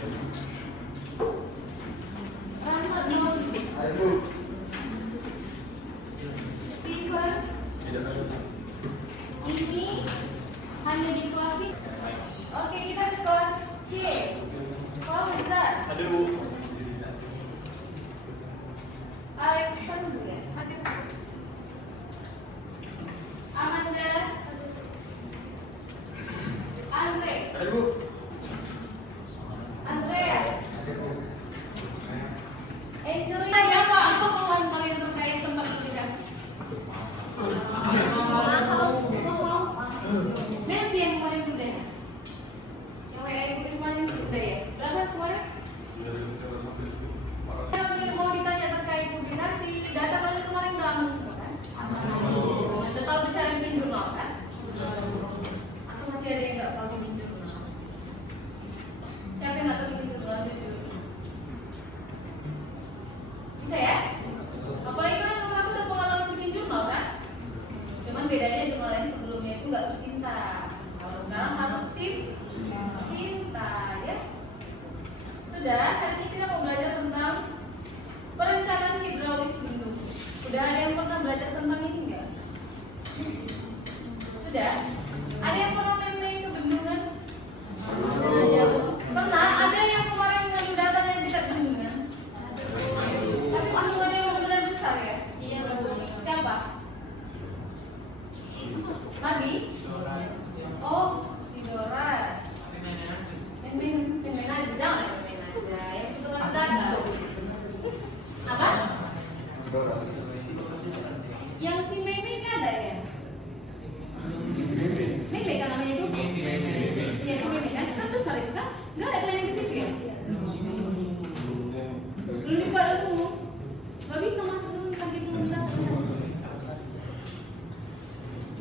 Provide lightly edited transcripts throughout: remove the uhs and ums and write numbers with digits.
Rahmat Nur, Steven, ini hanya di kelas ini. Oke, kita ke kelas C. How is that? Ada Bu. Alexander, Amanda, Andre, Ada Bu. Andreas, Angelina. Apa keluhan kalian terkait tempat aplikasi? Nanti yang kemarin udah ya? Yang WA itu kemarin udah ya? Berapa kemarin? Yang mau ditanya terkait publikasi, data kalian kemarin udah aman semua kan? Udah tahu cara bikin jurnal kan? Aku masih ada yang nggak tahu bikin jurnal. Siapa yang nggak tahu bikin jurnal jujur? Bisa ya? Apalagi kan aku udah pengalaman bikin jurnal kan? Cuman bedanya jurnal yang sebelumnya itu nggak bersinta. Kalau sekarang harus sinta ya. Sudah, hari ini kita mau belajar tentang perencanaan hidraulis bendung. Udah ada yang pernah belajar tentang ini enggak? Sudah? Ada yang pernah main-main ke bendungan? Pernah? Ada yang kemarin ngambil datanya di dekat bendungan? Tapi bendungannya yang benar-benar besar ya? Iya, siapa? Nabi? Oh, si Dora. Main-main aja, jangan main-main aja. Yang butuh data. Apa? Yang si Mei ada ya? Mei kan namanya itu? Iya si Mei kan? Kan besar itu kan? Nggak ada training ke situ ya? Belum dibuka dulu. Nggak bisa masuk dulu kan gitu belum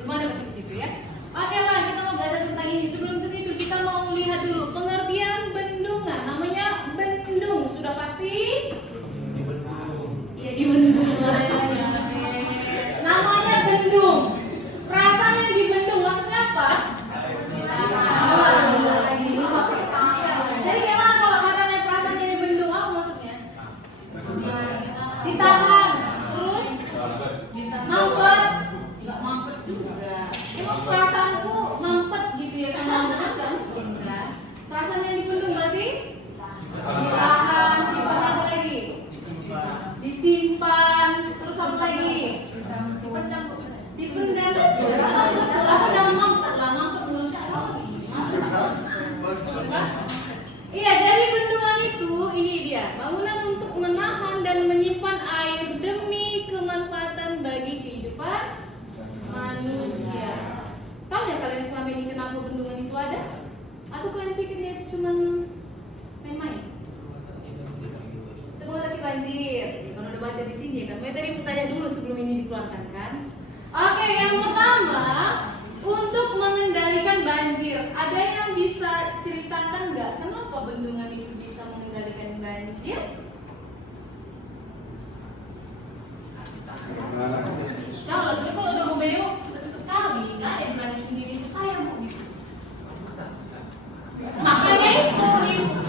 ada berarti ke situ ya? Oke lah, kita mau belajar tentang ini. Sebelum ke situ kita mau lihat dulu pengertian bendungan. Namanya bendung, sudah pasti? Iya di bendung lah ya. Namanya bendung. Perasaan yang di bendung maksudnya apa? Jadi gimana kalau katanya perasaannya di bendung? Apa maksudnya? Ditahan. Terus? Mampet. Enggak mampet juga. Emang perasaanku mampet gitu ya sama mampet kan? Enggak. Perasaan yang di bendung berarti? Ditahan. Simpan apa lagi? Disimpan. Terus apa lagi? Dipendam. Asal jangan mampet lah, mampet belum. Iya, jadi bendungan itu ini dia, bangunan untuk menahan dan menyimpan air demi kemanfaatan bagi kehidupan manusia. Tahu nggak kalian selama ini kenapa bendungan itu ada? Atau kalian pikirnya itu cuma main-main? Itu mengatasi banjir. Kalau udah baca di sini kan, materi aku tanya dulu sebelum ini dikeluarkan kan. Oke, yang pertama untuk mengendalikan banjir. Ada yang bisa ceritakan nggak kenapa bendungan itu bisa mengendalikan banjir? Kalau udah mau beo kali nggak ada yang berani sendiri itu saya mau gitu. Makanya itu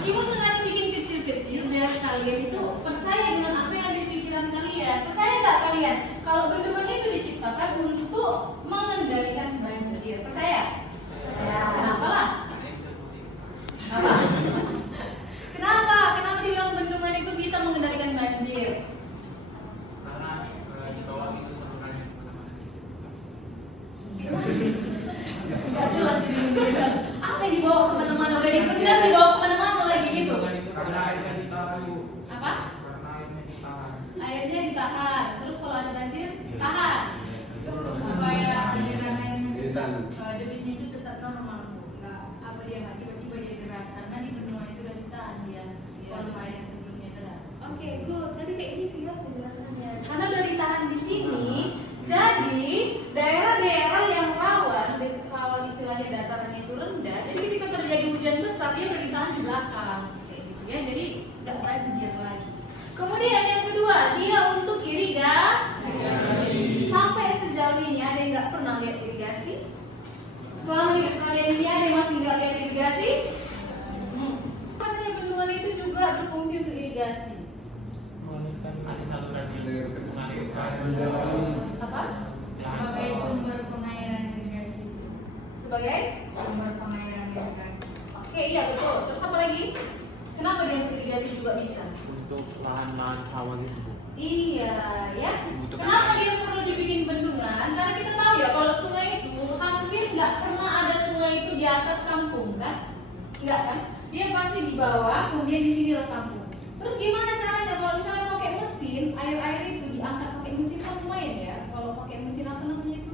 ibu sengaja bikin kecil-kecil biar kalian itu percaya dengan apa yang ada di pikiran kalian. Percaya nggak kalian kalau bendungan itu diciptakan untuk mengendalikan banjir? Percaya? Kenapa lah? Kenapa? Kenapa dibilang bendungan itu bisa mengendalikan banjir? Karena di bawah itu salurannya Gak jelas ini. Apa yang dibawa kemana-mana? Udah dipendam dibawa kemana-mana lagi gitu? karena airnya ditahan Bu. Apa? Karena airnya ditahan. Airnya ditahan. Terus kalau ada banjir, tahan. Supaya aliran airnya debitnya itu tetap normal Bu. Nggak tiba-tiba dia deras karena di bendungan itu udah ditahan dia volume air yang sebelumnya deras. Oke, good. Tadi kayak gitu ya penjelasannya. Karena udah ditahan di sini, jadi daerah-daerah yang rawan istilahnya datarannya itu rendah. Jadi ketika terjadi hujan besar dia udah ditahan di belakang, kayak gitu ya. Jadi nggak banjir lagi. Kemudian yang kedua, dia untuk irigasi. Sampai sejauh ini ada yang nggak pernah lihat irigasi? Selama hidup kalian ini ada yang masih nggak lihat irigasi? Katanya bendungan irigasi? Ada saluran yang mengalirkan Apa? Sebagai sumber pengairan irigasi. Sebagai? Sumber pengairan irigasi. Oke, iya betul. Terus apa lagi? Kenapa dia untuk irigasi juga bisa? untuk lahan-lahan sawah gitu Bu. Iya, ya. Butuhkan Kenapa air. dia perlu dibikin bendungan? Karena kita tahu ya kalau sungai itu hampir nggak pernah ada sungai itu di atas kampung, kan? Nggak kan? Dia pasti di bawah, kemudian di sini lah kampung. Terus gimana caranya kalau misalnya pakai mesin, air itu diangkat pakai mesin kan lumayan ya. Kalau pakai mesin apa namanya itu?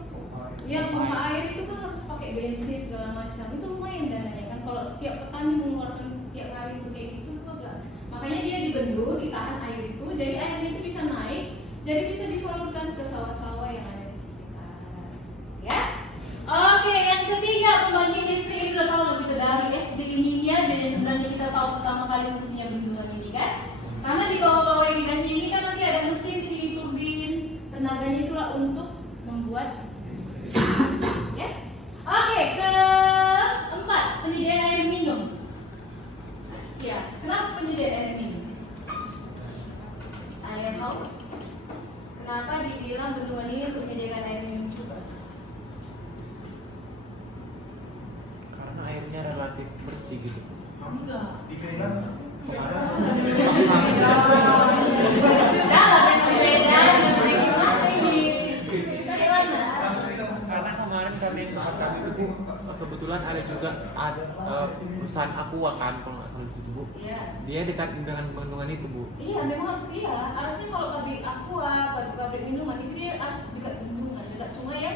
Ya, pompa air itu kan harus pakai bensin segala macam. Itu lumayan dananya kan. Kalau setiap petani mengeluarkan setiap hari itu kayak gitu itu agak. Makanya dia dibendung, ditahan air itu, jadi airnya itu bisa naik, jadi bisa disalurkan ke sawah-sawah yang ada di sekitar. Ya. Oke, yang ketiga pembangkit listrik ini udah tahu lebih dari SD ini ya. Jadi sebenarnya kita tahu pertama kali fungsinya bendungan ini kan. Karena di bawah-bawah irigasi ini kan nanti ada mesin di sini turbin, tenaganya itulah untuk membuat. Ya. Oke, keempat penyediaan air minum. Ya, kenapa penyediaan air minum? Ada yang tahu? Kenapa dibilang bendungan ini untuk menyediakan air minum juga? Karena airnya relatif bersih gitu. Enggak. Karena kemarin karena yang tempat kami itu Bu, kebetulan ada juga perusahaan Aqua kan kalau nggak salah di situ Bu. Iya. Dia dekat dengan bendungan itu Bu. Iya, memang harus iya. Harusnya kalau pabrik aqua, pabrik minuman itu dia harus dekat bendungan, dekat sungai ya.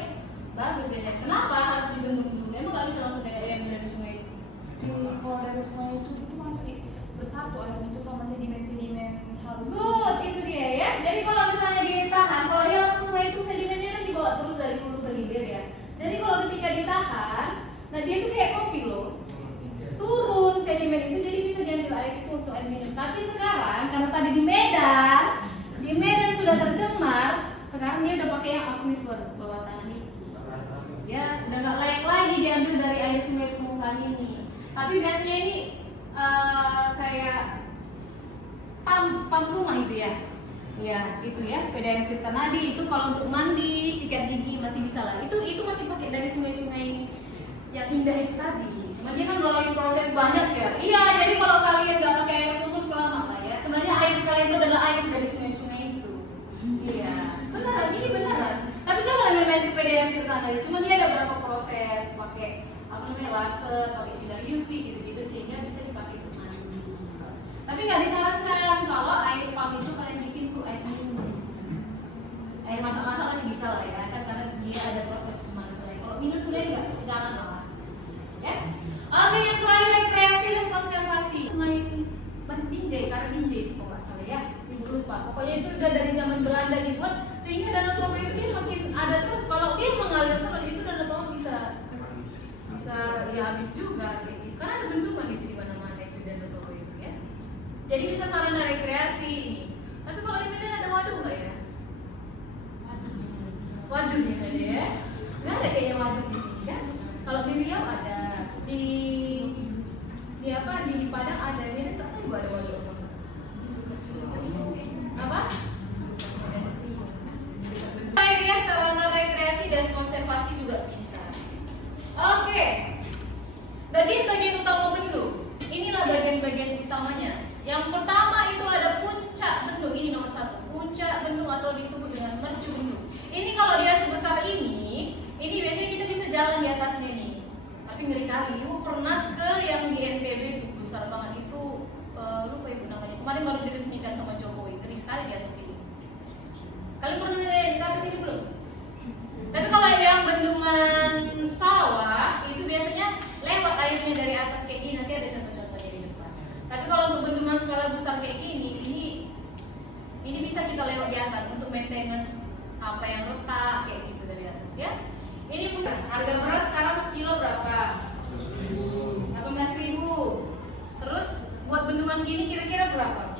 Bagus deh. Kenapa harus di bendung dulu? Memang nggak bisa langsung dari air dari sungai itu. Kalau dari sungai itu masih bersatu airnya itu sama sedimen-sedimen halus. Good, itu dia ya. Jadi kalau misalnya ditahan, kalau dia langsung sungai itu sedimennya kan dibawa terus dari hulu ke hilir ya. Jadi kalau ketika ditahan, nah dia tuh kayak kopi loh. Turun sedimen itu jadi bisa diambil air itu untuk air minum. Tapi sekarang karena tadi di Medan sudah tercemar, sekarang dia udah pakai yang aquifer bawah tanah itu. Ya, udah nggak layak lagi diambil dari air sungai permukaan ini. Tapi biasanya ini kayak pam rumah itu ya. Ya, itu ya. PDAM Tirta Nadi itu kalau untuk mandi, sikat gigi masih bisa lah. Itu masih pakai dari sungai-sungai yang indah itu tadi. Cuma dia kan melalui proses banyak ya. Iya, jadi kalau kalian nggak pakai air sumur selamat lah ya. Sebenarnya air kalian itu adalah air dari sungai-sungai itu. Iya, benar. Ini beneran. Tapi coba main ke PDAM Tirta Nadi. Cuma dia ada berapa proses pakai apa namanya laser, pakai sinar UV gitu-gitu sehingga bisa dipakai untuk mandi. Tapi nggak disarankan kalau air pam itu kalian bikin tuh air minum. Air masak-masak masih bisa lah ya, kan karena dia ada proses pemanasan. Kalau minum sudah enggak, jangan lah. Ya. Oke, yang terakhir rekreasi dan konservasi. Sungai Binjai, karena Binjai itu kalau nggak salah ya, ibu lupa. Pokoknya itu udah dari zaman Belanda dibuat, sehingga Danau Toba itu dia makin ada terus. Kalau dia mengalir terus, itu Danau Toba bisa ya habis juga kayak gitu. Karena ada bendungan itu di mana-mana itu Danau Toba itu ya. Jadi bisa sarana rekreasi ini. Tapi kalau di Medan ada waduk nggak ya? Waduk ya ada ya. Nggak ada kayaknya waduk di sini kan? Kalau di Riau ada, di apa di Padang ada, ini tak tahu ada waduk apa? Rekreasi dan konservasi juga bisa. Oke. Bagian utama bendung. Inilah bagian-bagian utamanya. Yang pertama itu ada puncak bendung, ini nomor 1. Puncak bendung atau disebut dengan mercu bendung. Ini kalau dia sebesar ini biasanya kita bisa jalan di atasnya nih. Tapi ngeri kali, Ibu pernah ke yang di NTB itu besar banget itu, lupa Ibu namanya. Kemarin baru diresmikan sama Jokowi, ngeri sekali di atas ini. Kalian pernah lihat di atas ini belum? Tapi kalau yang bendungan sawah itu biasanya lewat airnya dari atas kayak gini, nanti ada contoh-contohnya di depan. Tapi kalau untuk bendungan skala besar kayak gini, ini bisa kita lewat di atas untuk maintenance apa yang retak kayak gitu dari atas ya. Ini bukan harga beras sekarang sekilo berapa? 18.000. Terus buat bendungan gini kira-kira berapa?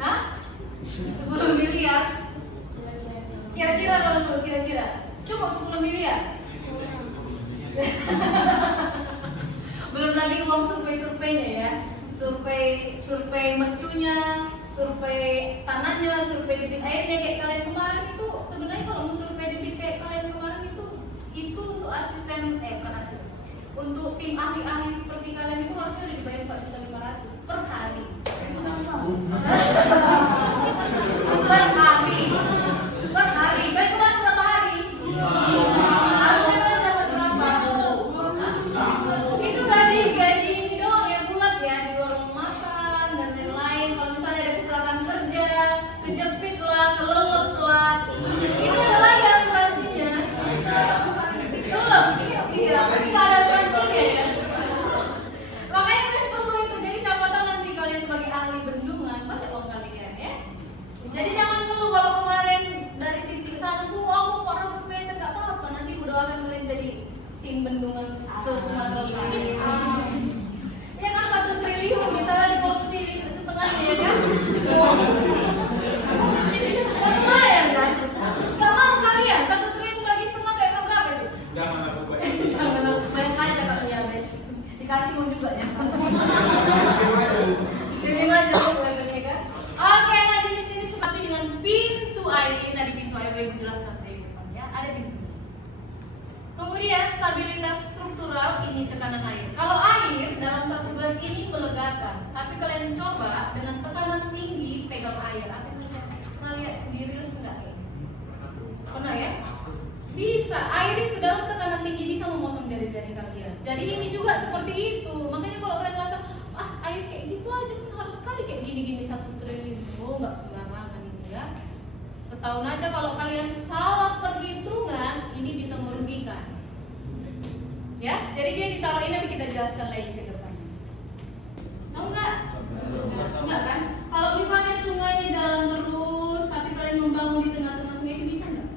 Hah? 10 miliar. Kira-kira dalam dulu kira-kira. Coba 10 miliar. Belum lagi uang survei-surveinya ya. Survei survei mercunya, survei tanahnya, survei debit airnya kayak kalian kemarin itu. Sebenarnya kalau mau survei debit kayak kalian kemarin itu untuk asisten bukan asisten, untuk tim ahli-ahli seperti kalian itu harusnya udah dibayar 4.500.000 per hari. Per hari, kan cuma berapa hari? Harusnya kalian dapat berapa? Itu gaji ini doang yang bulat ya, di luar makan dan lain-lain. Kalau misalnya ada kecelakaan kerja, kejepit lah, kelelep lah, itu ada lagi asuransinya. Iya, tapi nggak ada asuransinya ya. Makanya kan perlu itu. Jadi siapa tahu nanti kalian sebagai ahli bendungan banyak uang kalian ya. Jadi jangan ngeluh kalau kemarin dari titik sana tuh aku 400 meter nggak apa-apa. Nanti gue doakan kalian jadi tim bendungan se-Sumatera Utara. Ya kan 1 triliun misalnya dikorupsi setengahnya ya kan? Kan lumayan kan? Nggak mau kalian 1 triliun bagi setengah kayak berapa itu? Jangan aku Jangan aku banyak aja kalau ya guys. Dikasih uang juga ya. Terima aja ya kan? Oke, nah jenis ini seperti dengan pintu air ini tadi pintu air yang jelaskan tadi depan ya, ada pintu. Kemudian stabilitas struktural ini tekanan air. Kalau air dalam satu gelas ini melegakan, tapi kalian coba dengan tekanan tinggi pegang air. Apa pernah lihat di reels enggak ini? Pernah ya? Bisa, air itu dalam tekanan tinggi bisa memotong jari-jari kalian. Jadi ini juga seperti itu. Makanya kalau kalian merasa air kayak gitu aja kan harus sekali kayak gini-gini 1 triliun. Oh, nggak sembarangan ini ya. Setahun aja kalau kalian salah perhitungan, ini bisa merugikan. Ya, jadi dia ditaruhin nanti kita jelaskan lagi ke depan. Tahu nggak? Nggak kan? Kalau misalnya sungainya jalan terus, tapi kalian membangun di tengah-tengah sungai itu bisa nggak?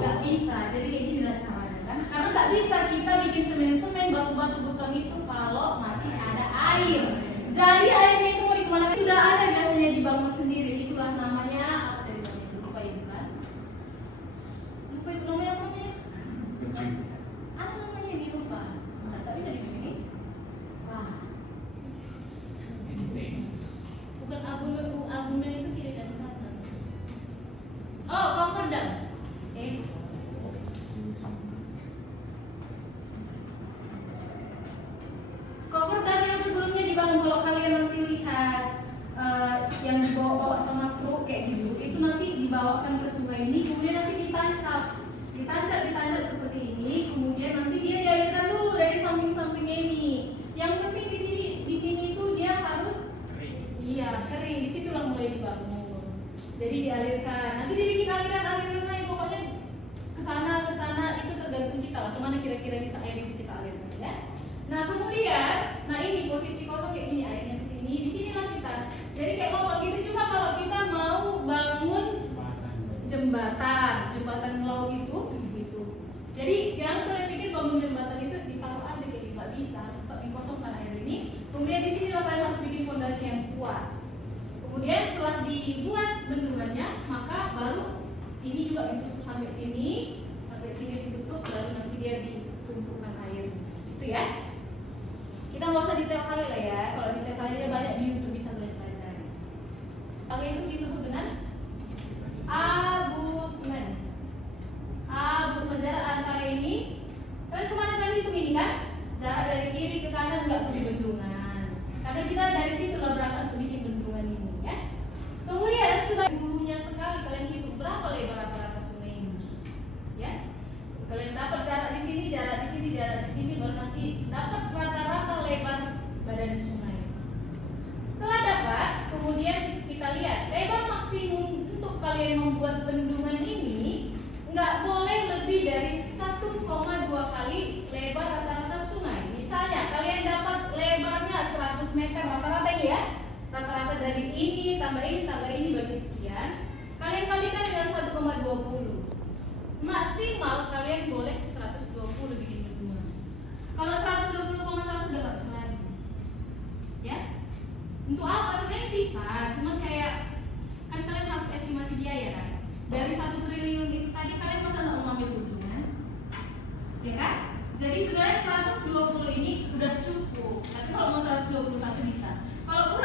Nggak bisa. Jadi kayak gini lah caranya kan? Karena nggak bisa kita bikin semen-semen, batu-batu beton itu kalau masih ada air. Jadi airnya itu mau dikemana? Sudah ada biasanya dibangun sendiri. Itulah namanya apa tadi namanya? Lupa ibu kan? Lupa ibu namanya apa namanya? Ada namanya ini lupa. Nah, tapi bisa di sini. Wah. Bukan abunnya itu kiri dan kanan. Oh, cover dam. Cover dam yang sebelumnya dibangun, kalau kalian nanti lihat yang dibawa sama truk kayak gitu, itu nanti dibawakan ke sungai ini, kemudian nanti ditancap seperti ini, kemudian nanti dia dialirkan dulu dari samping-sampingnya ini. Yang penting di sini itu dia harus kering. Disitulah mulai dibangun. Jadi dialirkan, nanti dibikin aliran lain, pokoknya kesana itu tergantung kita lah, kemana kira-kira bisa air itu kita alirkan ya. Nah kemudian, ini posisi kosong kayak gini, airnya ke sini, di sinilah kita. Jadi kayak lubang gitu juga kalau kita mau bangun jembatan laut itu, gitu. Jadi jangan kalian pikir bangun jembatan itu ditaruh aja kayak nggak bisa, tetap dikosongkan air ini. Kemudian di sinilah kalian harus bikin fondasi yang kuat. Kemudian setelah dibuat bendungannya, maka baru ini juga ditutup sampai sini ditutup, baru nanti dia ditumpukan air. Itu ya. Kita nggak usah detail kali lah ya. Kalau detail kali dia banyak di YouTube bisa kalian pelajari. Kali itu disebut dengan abutmen. Abutmen jarak antara ini. Kalian kemarin kan hitung ini kan? Jarak dari kiri ke kanan nggak perlu bendungan. Karena kita dari situ lah berangkat untuk bikin bendungan ini ya. Kemudian sebagai hulunya sekali kalian hitung berapa lebar rata-rata sungai ini. Ya. Kalian dapat jarak di sini, baru nanti dapat rata-rata lebar badan sungai. Setelah dapat, kemudian kita lihat lebar maksimum untuk kalian membuat bendungan ini nggak boleh lebih dari 1,2 kali lebar rata-rata sungai. Misalnya kalian dapat lebarnya 100 meter rata-rata ya, rata-rata dari ini tambah ini bagi sekian, kalian kalikan dengan 1,20. Maksimal kalian boleh 120 bikin bendungan. Kalau 120,1 udah gak bisa lagi. Ya? Untuk apa? Sebenarnya bisa, cuman kayak kan kalian harus estimasi biaya kan. Dari 1 triliun itu tadi kalian masa nggak mau ambil bendungan? Ya kan? Jadi sebenarnya 120 ini udah cukup. Tapi kalau mau 121 bisa. Kalau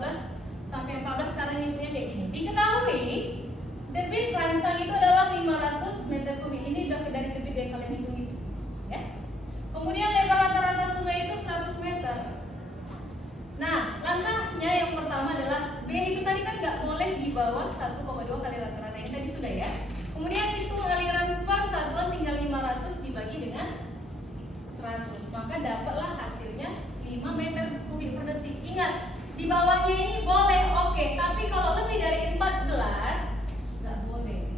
12 sampai 14 cara ngitungnya kayak gini. Diketahui debit rancang itu adalah 500 meter kubik. Ini udah dari debit yang kalian hitung itu, ya. Kemudian lebar rata-rata sungai itu 100 meter. Nah, langkahnya yang pertama adalah B itu tadi kan nggak boleh di bawah 1,2 kali rata-rata yang tadi sudah ya. Kemudian hitung aliran per satuan tinggal 500 dibagi dengan 100. Maka dapatlah hasilnya 5 meter kubik per detik. Ingat, di bawahnya ini boleh, oke, tapi kalau lebih dari 14 nggak boleh.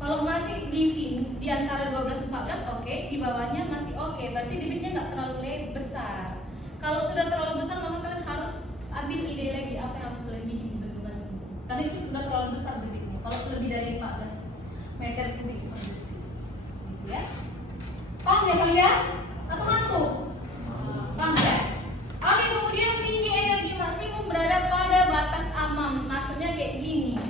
Kalau masih di sini di antara 12 14 oke, di bawahnya masih oke, berarti debitnya nggak terlalu besar. Kalau sudah terlalu besar maka kalian harus ambil ide lagi apa yang harus kalian bikin di bendungan ini. Karena itu sudah terlalu besar debitnya. Kalau lebih dari 14 meter kubik per detik, gitu ya. Paham ya kalian? Atau ngantuk? Paham ya? Oke, kemudian tinggi energi maksimum berada pada batas aman. Maksudnya kayak gini.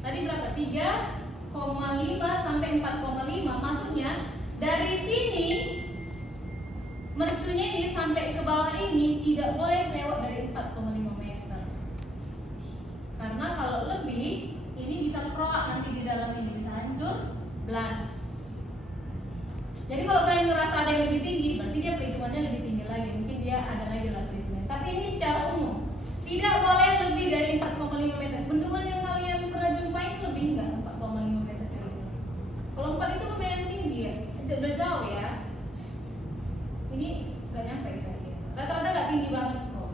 Tadi berapa? 3,5 sampai 4,5. Maksudnya dari sini mercunya ini sampai ke bawah ini tidak boleh lewat dari 4,5 meter. Karena kalau lebih ini bisa keroak nanti di dalam ini, bisa hancur, blast. Jadi kalau kalian ngerasa ada yang lebih tinggi, berarti dia perhitungannya lebih tinggi lagi. Mungkin dia ada lagi lah perhitungannya. Tapi ini secara umum tidak boleh lebih dari 4,5 meter. Bendungan yang kalian pernah jumpain lebih enggak 4,5 meter kali. Kalau 4 itu lumayan tinggi ya, udah jauh ya. Ini nggak nyampe ya. Rata-rata nggak tinggi banget kok.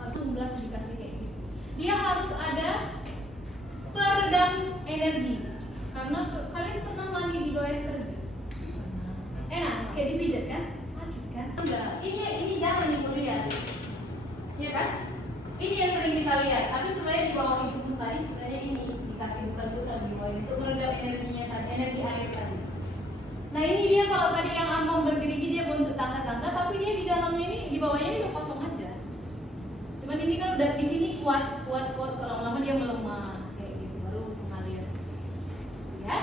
Atau 11 dikasih kayak gitu. Dia harus ada peredam energi. Karena kalian pernah mandi di bawah air terjun. Enak, kayak dipijat kan? Sakit kan? Enggak, ini jangan yang melihat. Ya kan? Ini yang sering kita lihat. Tapi sebenarnya di bawah itu tadi sebenarnya ini dikasih bukan-bukan di bawah itu meredam energinya tadi, energi air tadi. Nah ini dia kalau tadi yang Ampong berdiri dia bentuk tangga-tangga, tapi dia di dalamnya ini di bawahnya ini udah kosong aja. Cuman ini kan udah di sini kuat, kalau lama-lama dia melemah kayak gitu baru mengalir. Ya.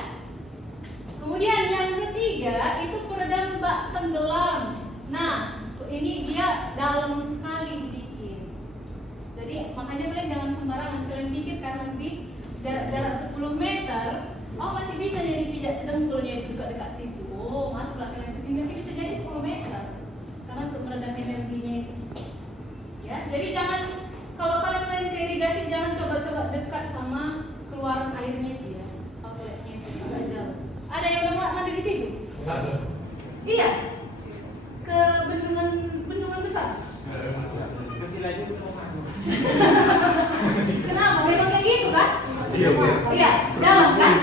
Kemudian yang ketiga itu peredam bak tenggelam. Nah, ini dia dalam sekali dibikin. Jadi makanya kalian jangan sembarangan kalian bikin karena nanti jarak 10 meter, oh masih bisa jadi pijat sedengkulnya itu dekat-dekat situ. Oh, masuklah kalian ke sini nanti bisa jadi 10 meter. Karena untuk meredam energinya itu. Ya, jadi jangan kalau kalian main ke irigasi jangan coba-coba dekat sama keluaran airnya itu ya. Outletnya itu agak jauh. Ada yang udah mandi di situ? Ada. Iya. Ke bendungan besar. Kecil aja belum mau. Kenapa? Memang kayak gitu kan? Iya, Bu. Iya, dalam kan?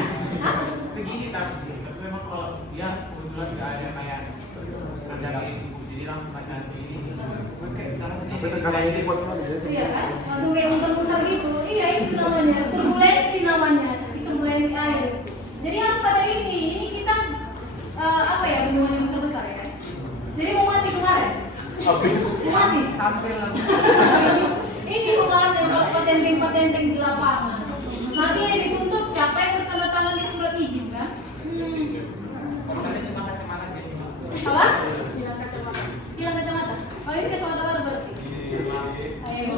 Hah? Segini tapi memang kalau dia kebetulan nggak ada kayak ada kayak jadi langsung naik ini. Tapi tekanannya itu kuat banget ya. Iya kan? Langsung kayak muter-muter gitu. Iya itu namanya turbulensi namanya. Itu turbulensi air. Jadi harus ada ini. Ini kita apa ya bendungan yang besar-besar ya. Jadi mau mati kemarin. Mau mati. Hampir lah. Ini pembahasan yang patenteng di lapangan. Nanti yang dituntut siapa yang bertanda-tangan di surat izin kan? Tapi cuma kacamata kayak gini. Apa? Hilang kacamata. Oh ini kacamata baru berarti. Ayo.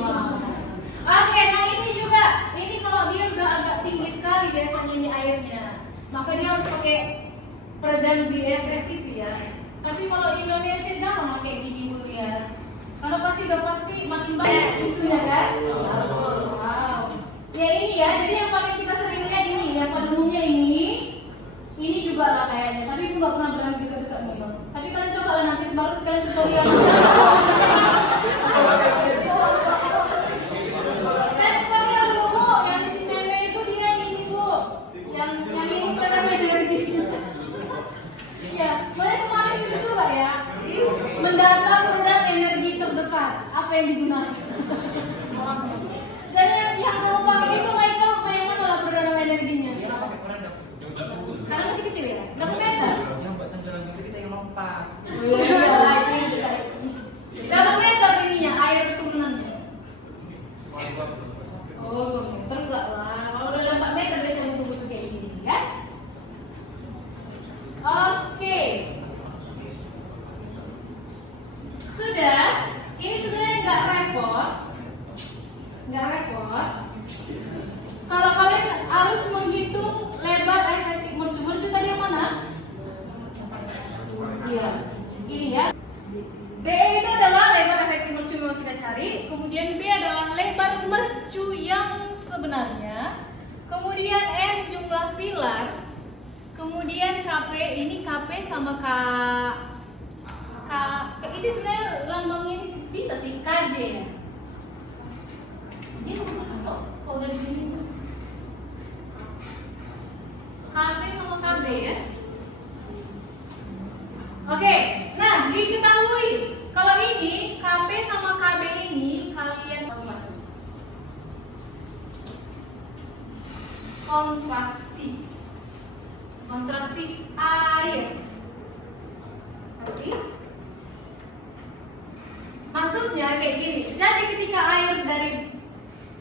Oke, nah ini juga. Ini kalau dia udah agak tinggi sekali biasanya ini airnya, maka dia harus pakai peredam BFS itu ya. Tapi kalau Indonesia jarang pakai gini dulu ya. Karena pasti makin banyak isunya kan? Wow. Ya ini ya, jadi yang paling kita sering lihat ini, yang pada umumnya ini juga lah kayaknya. Tapi itu nggak pernah berani dekat-dekat nih bang. Tapi kalian coba lah nanti baru kalian tutorial. Tutorial dulu bu, yang di sini itu dia ini bu, yang ini peredam energi. Ya, mulai kemarin itu juga ya. Mendata peredam energi terdekat, apa yang digunakan? Jadi yang kamu pakai itu Michael, yang mana lah peredam energinya? Dia nggak pakai peredam. Karena masih kecil ya, berapa meter? Yang buat tenggelam itu kita yang lompat. Berapa meter ininya, air turunannya? Oh, meter enggak lah. Kalau udah 4 meter biasanya butuh kayak gini ya. Oke. Sudah, ini repot, kalau kalian harus menghitung lebar efektif mercu. Mercu tadi yang mana? Iya, ini ya. BE itu adalah lebar efektif mercu yang kita cari. Kemudian B adalah lebar mercu yang sebenarnya. Kemudian M jumlah pilar. Kemudian KP, ini KP sama ini sebenarnya lambangnya ini bisa sih KJ ya. Dia sama kok udah digini. KP sama KB ya. Oke, nah diketahui kalau ini KP sama KB ini kalian masuk kontraksi air. Oke. Maksudnya kayak gini. Jadi ketika air dari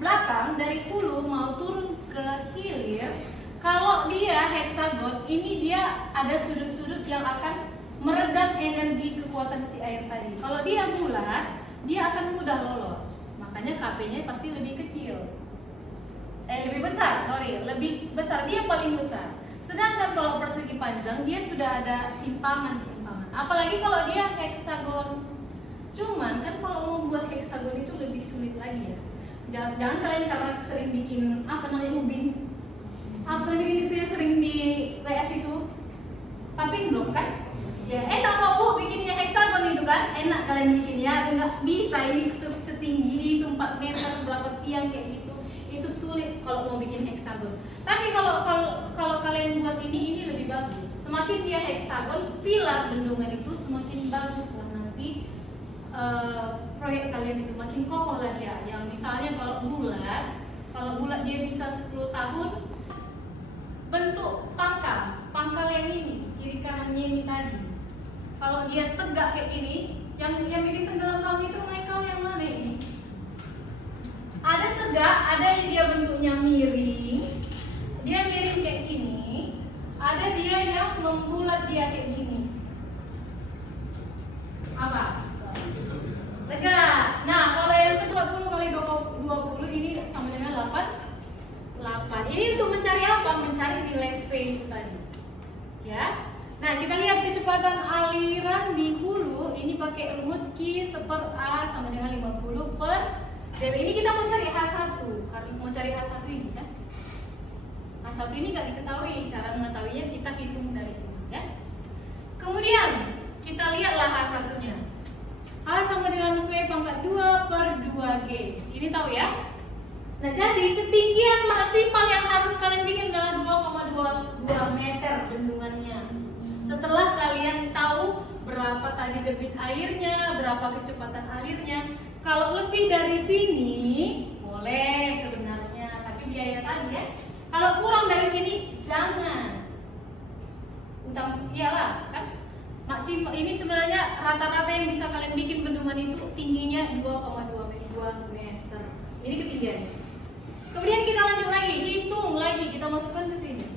belakang, dari hulu mau turun ke hilir, kalau dia heksagon, ini dia ada sudut-sudut yang akan meredam energi kekuatan si air tadi. Kalau dia bulat, dia akan mudah lolos. Makanya KP-nya pasti lebih kecil. Lebih besar, lebih besar, dia paling besar. Sedangkan kalau persegi panjang, dia sudah ada simpangan-simpangan. Apalagi kalau dia heksagon. Cuman kan kalau mau buat heksagon itu lebih sulit lagi ya. Jangan kalian karena sering bikin ubin. Apa ini itu yang sering di WS itu? Pumping block kan? Ya enak kok Bu bikinnya heksagon itu kan? Enak kalian bikin ya. Enggak bisa ini setinggi itu 4 meter berapa tiang kayak gitu. Itu sulit kalau mau bikin heksagon. Tapi kalau kalian buat ini lebih bagus. Semakin dia heksagon, pilar bendungan itu semakin bagus lah nanti proyek kalian itu makin kokoh lah dia. Yang misalnya kalau bulat dia bisa 10 tahun. Bentuk pangkal yang ini kiri kanannya ini tadi. Kalau dia tegak kayak gini, yang bikin tenggelam kamu itu Michael yang mana ini? Ada tegak, ada yang dia bentuknya miring, dia miring kayak gini, ada dia yang membulat dia kayak gini. Apa? Tegak. Nah, kalau yang ke 40 kali 20 ini sama dengan 8. Ini untuk mencari apa? Mencari nilai V itu tadi. Ya. Nah, kita lihat kecepatan aliran di hulu ini pakai rumus Q per A sama dengan 50 per dB. Ini kita mau cari H1, karena mau cari H1 ini ya. H1 ini nggak diketahui, cara mengetahuinya kita hitung dari ini ya. Kemudian kita lihatlah H1-nya. H sama dengan V pangkat 2 per 2G. Ini tahu ya? Nah, jadi ketinggian maksimal yang harus kalian bikin adalah 2,22 meter bendungannya. Setelah kalian tahu berapa tadi debit airnya, berapa kecepatan alirnya. Kalau lebih dari sini boleh sebenarnya, tapi biaya tadi ya. Kalau kurang dari sini jangan. Iyalah kan maksimal ini sebenarnya rata-rata yang bisa kalian bikin bendungan itu tingginya 2,2 meter. Ini ketinggiannya. Kemudian kita lanjut lagi, hitung lagi, kita masukkan ke sini.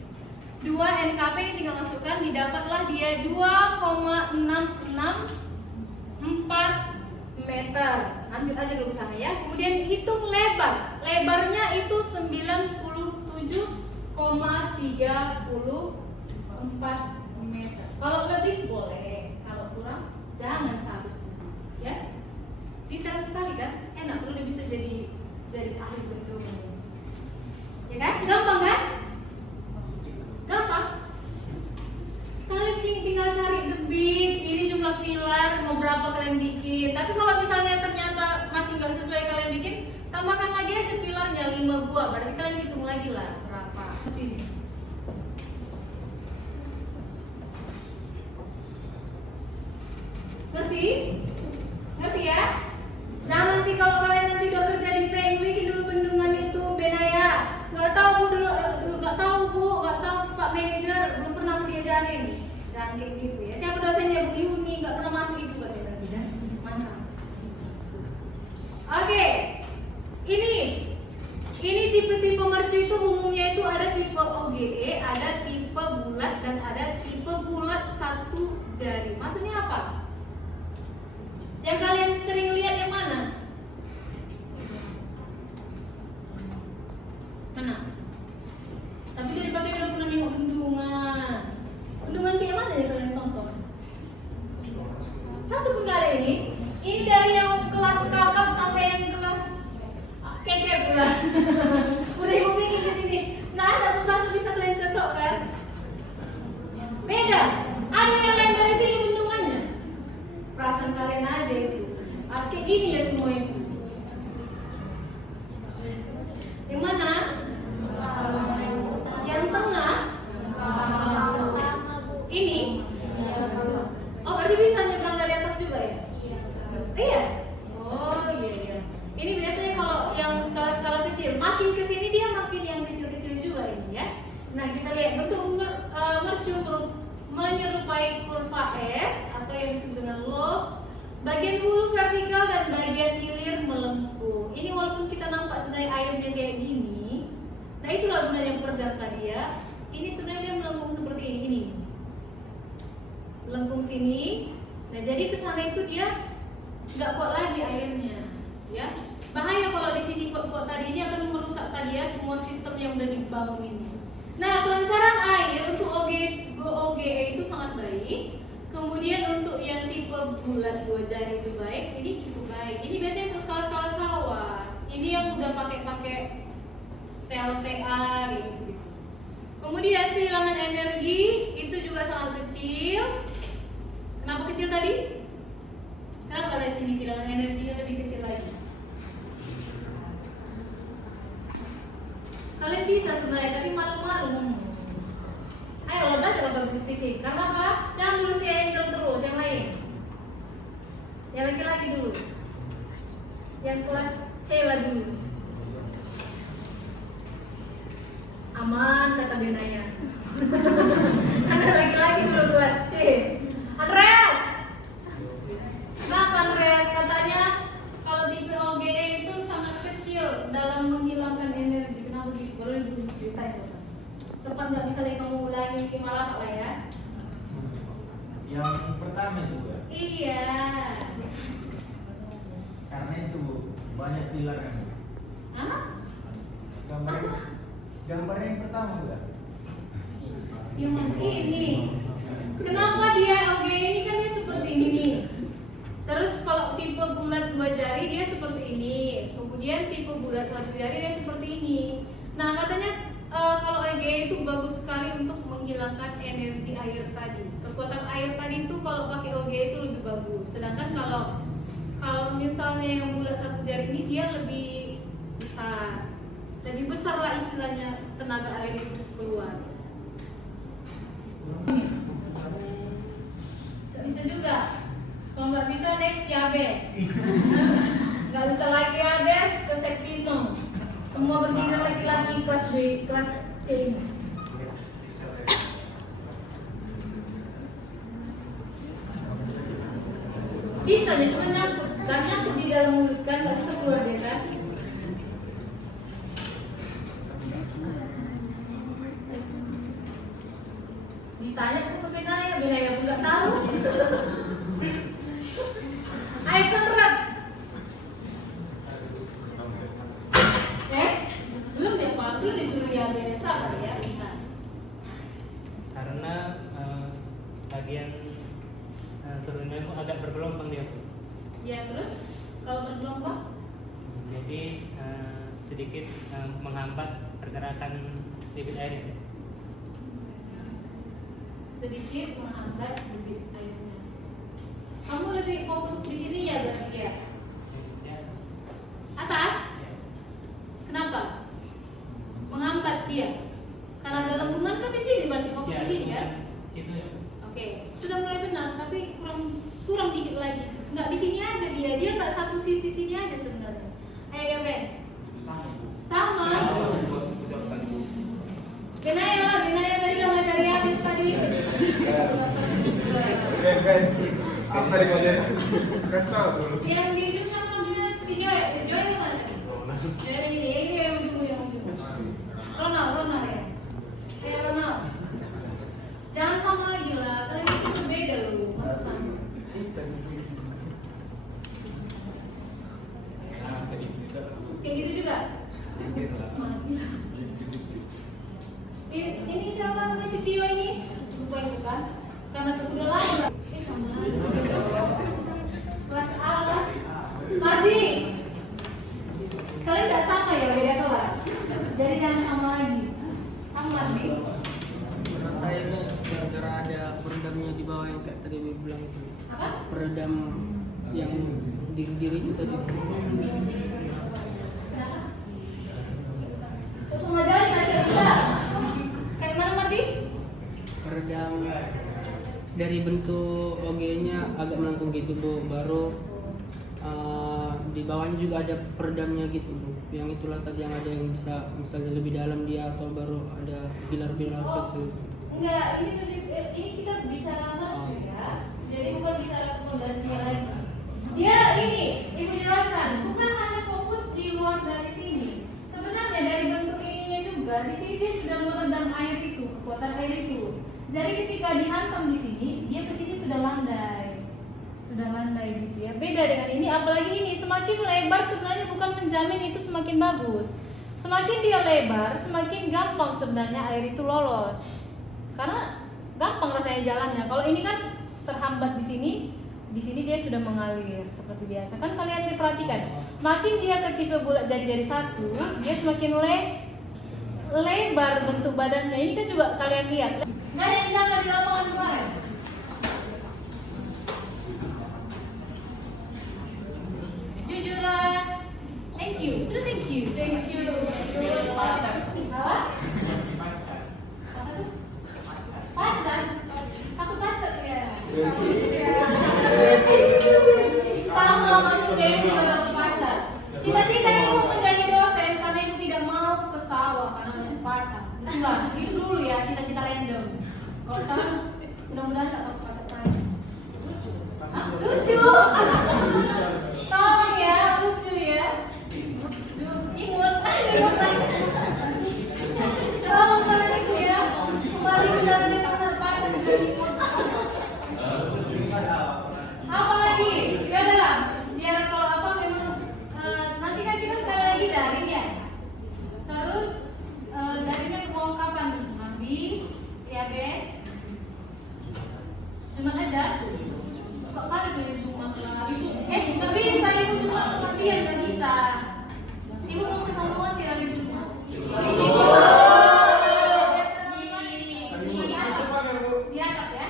2 NKP ini tinggal masukkan, didapatlah dia 2,664 meter. Lanjut aja dulu sana ya. Kemudian hitung lebar. Lebarnya itu 97,34 meter. Kalau lebih boleh, kalau kurang jangan seharusnya. Ya. Detail sekali kan? Enak, udah bisa jadi ahli bendungan. Ya kan? Gampang kan? Gampang. Kalian tinggal cari debit, ini jumlah pilar, mau berapa kalian bikin. Tapi kalau misalnya ternyata masih nggak sesuai kalian bikin, tambahkan lagi aja pilarnya 5 buah. Berarti kalian hitung lagi lah berapa. Ngerti? Ngerti ya? Jangan nanti kalau kalian nanti udah kerja di PU bikin dulu bendungan itu Benaya. Nggak tahu Bu nggak tahu Pak Manajer belum pernah diajarin. Jangan kayak gitu ya. Siapa dosennya Bu Yuni nggak pernah masuk itu katanya tadi kan? Mantap. Oke, ini tipe-tipe mercu itu umumnya itu ada tipe OGE, ada tipe bulat dan ada tipe bulat 1 jari. Maksudnya apa? Yang kalian sering lihat yang mana? Udah ibu bikin di sini. Nggak ada tuh satu bisa kalian cocok kan? Beda. Ada yang lain dari sini bendungannya. Perasaan kalian aja itu. Harus kayak gini ya semua itu. Yang mana? Yang tengah? Ini? Oh berarti bisa nyebrang dari atas juga ya? Iya. Oh iya. Ini biasanya kalau yang skala-skala kecil, makin kesini dia makin yang kecil-kecil juga ini ya. Nah kita lihat bentuk mercu menyerupai kurva S atau yang disebut dengan lobe. Bagian hulu vertikal dan bagian hilir melengkung. Ini walaupun kita nampak sebenarnya airnya kayak gini, nah itulah gunanya peredam tadi ya. Ini sebenarnya dia melengkung seperti ini. Melengkung sini. Nah jadi kesana itu dia nggak kuat lagi airnya, ya. Bahaya kalau di sini kuat tadi ini akan merusak tadi ya semua sistem yang udah dibangun ini. Nah kelancaran air untuk OGE itu sangat baik. Kemudian untuk yang tipe bulat 2 jari itu baik, ini cukup baik. Ini biasanya untuk skala-skala sawah. Ini yang udah pakai PLTA gitu. Kemudian kehilangan energi itu juga sangat kecil. Kenapa kecil tadi? Kenapa dari sini kehilangan energinya lebih kecil lagi? Kalian bisa sebenarnya, tapi malu-malu ngomong. Ayo lo belajar bagus TV. Karena apa? Jangan dulu si Angel terus, yang lain. Yang laki-laki dulu. Yang kelas C lah dulu. Aman kata Benaya. Karena laki-laki dulu kelas C. Andreas. Kenapa Andreas? Katanya kalau tipe OGE itu sangat kecil dalam menghilangkan energi. Kenapa gitu? Boleh dulu ceritain. Sempat nggak bisa lagi kamu ulangi malah lah ya. Yang pertama itu ya. Iya. Karena itu banyak pilarnya. Hah? Gambarnya yang pertama ya. Yang ini. Kenapa dia OG ini kan dia seperti ini nih. Terus kalau tipe bulat 2 jari dia seperti ini. Kemudian tipe bulat 1 jari dia seperti ini. Nah katanya kalau EGE itu bagus sekali untuk menghilangkan energi air tadi. Kekuatan air tadi itu kalau pakai OGE itu lebih bagus. Sedangkan kalau misalnya yang bulat 1 jari ini dia lebih besar. Lebih besar lah istilahnya tenaga air itu keluar. Gak bisa juga. Kalau nggak bisa next Yabes. Nggak bisa lagi Yabes ke Sekrino. Semua berdiri laki-laki kelas B, kelas C ini. Bisa ya, cuma nyangkut. Kan nyangkut di dalam mulut kan, nggak bisa keluar dia kan. Ditanya sama Benaya pun nggak tahu. Ayo penerat. Belum deh Pak, belum disuruh ya biasa kali ya. Karena bagian turunnya itu agak bergelombang dia. Ya terus kalau bergelombang? Jadi sedikit menghambat pergerakan debit airnya. Sedikit menghambat debit airnya. Kamu lebih fokus di sini ya berarti ya? Di atas. Atas? Kenapa? Menghambat dia. Karena ada lengkungan kan di sini berarti fokus di sini kan? Situ ya. Oke, sudah mulai benar tapi kurang dikit lagi. Nggak di sini aja dia nggak satu sisi sini aja sebenarnya. Ayo ya Bes. Sama. Benaya tadi udah ngajari habis tadi. Apa tadi ngajarin? Kasih tahu dulu. Yang di ujung sama namanya si Joy yang mana tadi? Joy ini yang ujung. Ronald ya. Kayak Ronald. Jangan sama lagi lah, kalian itu berbeda loh, masa sama. Kayak gitu juga. Ini siapa namanya si Tio ini? Lupa itu kan? Karena udah lama. Sama lagi. Kelas A lah. Padi. diri itu tadi. Pengajaran tidak bisa. Kayak mana tadi? Peredam dari bentuk OG-nya agak melengkung gitu Bu, baru di bawahnya juga ada peredamnya gitu Bu. Yang itulah tadi yang ada yang bisa misalnya lebih dalam dia atau baru ada pilar-pilar kecil. Enggak, ini kita bicara marcu ya. Jadi bukan bicara fondasinya lagi. Dia ini, ibu jelaskan, bukan hanya fokus di luar dari sini. Sebenarnya dari bentuk ininya juga, di sini dia sudah meredam air itu, kekuatan air itu. Jadi ketika dihantam di sini, dia ke sini sudah landai gitu ya. Beda dengan ini, apalagi ini semakin lebar sebenarnya bukan menjamin itu semakin bagus. Semakin dia lebar, semakin gampang sebenarnya air itu lolos. Karena gampang rasanya jalannya. Kalau ini kan terhambat di sini dia sudah mengalir seperti biasa. Kan kalian diperhatikan, makin dia ketipe bulat jadi satu, dia semakin lebar bentuk badannya. Ini kan juga kalian lihat. Nggak ada yang jaga di lapangan kemarin. Jujuran, thank you. Sudah thank you. Apa? Pacar? Aku pacar ya. Sama masuk dari juga pacar. Cita-cita ibu menjadi dosen karena ibu tidak mau ke sawah karena masih pacar. Itu dulu ya, cita-cita random. Kalau sekarang mudah-mudahan nggak tahu pacar saya. Lucu. Lucu. Tolong ya, lucu ya. Imut. Tolong kalian itu ya. Kembali ke dalam benar pacar dan imut. Apa lagi? Ya udah, biar kalau apa memang nanti kan kita sekali lagi daring ya. Terus daringnya mau kapan? Nabi, ya bes. Memang aja. Kok kali beli semua tapi saya butuh Nabi yang nggak bisa. Ibu mau kesana sih hari Jumat. Diangkat ya.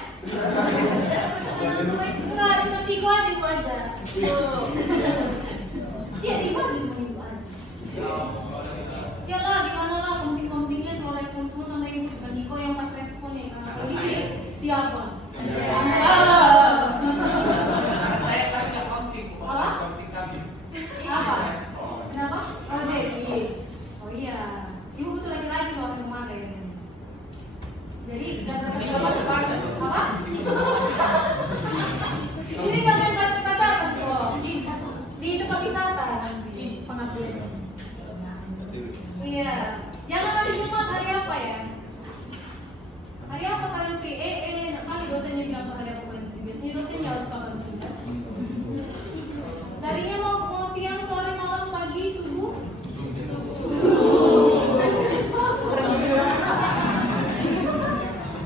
Enggak, cuma 3 aja itu aja. Iya, 5 aja cuma itu aja. Ya lah, gimana lah, komting-komtingnya soal respon semua sama ibu. Bukan Niko yang pas respon ya. Kalau di sini, siapa? Saya kami nggak konflik. Apa? Konflik kami. Apa? Kenapa? Oh, jadi. Oh iya. Ibu butuh laki-laki soal kemarin. Jadi, apa? Ini nggak main pacar-pacaran kok. Di tempat wisata nanti pengabdian. Iya. Jangan hari Jumat, hari apa ya? Hari apa kalian free? Kali dosennya bilang hari apa kalian free. Biasanya dosennya harus kapan free. Tadinya mau siang, sore, malam, pagi, subuh.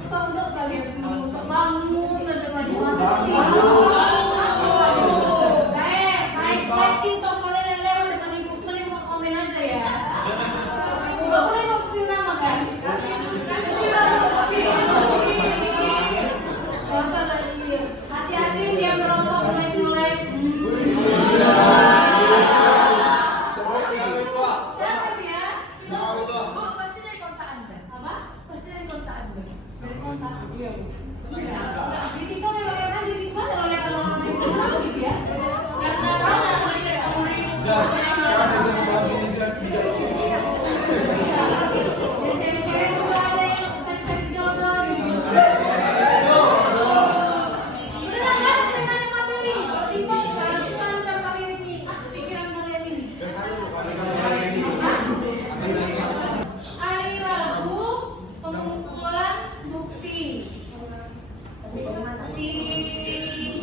Sok-sok kalian semua, sok bangun aja lagi masak. Baik-baikin tong kalian yang lewat depan ibu kalian mau komen aja ya. Nggak boleh masukin nama kan? Masih asing dia merokok mulai. Siapa dia? Bu, pasti dari kota Anda. Apa? Pasti dari kota Anda. Dari kota. Iya, Bu. Enggak, di TikTok lewat aja di mana kalau lihat orang yang kenal gitu ya. Karena mana mau cek kamu di cewek-cewek juga ada yang cari jodoh di sini. Udah lah, nggak ada ceritanya materi. Timbang lancar kalian ini, pikiran kalian ini. Hari Rabu pengumpulan bukti di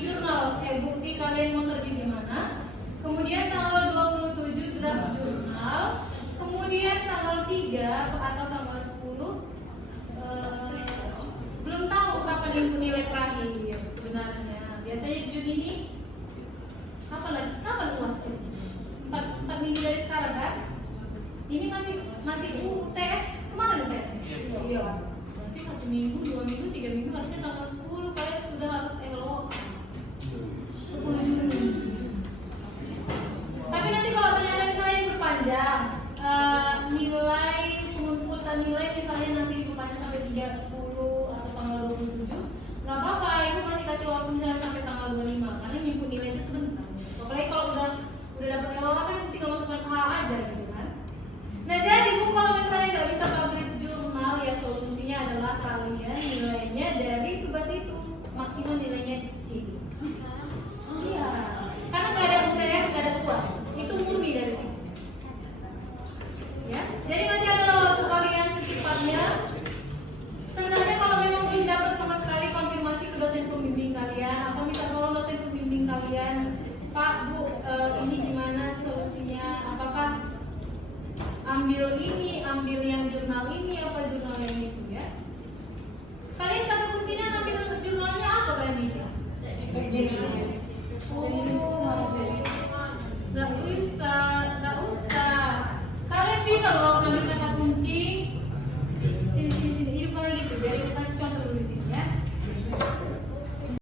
jurnal, bukti kalian mau terbit di mana. Kemudian tanggal 27 draft jurnal. Kemudian tanggal 3 atau tanggal 10 belum tahu kapan nilai terakhir sebenarnya. Biasanya Juni ini kapan UAS? 4 minggu dari sekarang kan? Ini masih UTS kemarin UTS? Iya. Berarti 1 minggu, 2 minggu, 3 minggu harusnya tanggal 10 kalian sudah harus LO 10 Juni. kalian nilainya dari tugas itu maksimal nilainya C. Iya, karena nggak ada UTS, nggak ada UAS, itu murni dari situ. Ya, jadi masih ada waktu kalian secepatnya. Sebenarnya kalau memang belum dapat sama sekali konfirmasi ke dosen pembimbing kalian atau minta tolong dosen pembimbing kalian, Pak, Bu, ini gimana solusinya? Apakah ambil ini, ambil yang jurnal ini, apa jurnal yang itu ya? Kalian kata kuncinya ambil jurnalnya apa kalian ini? Oh,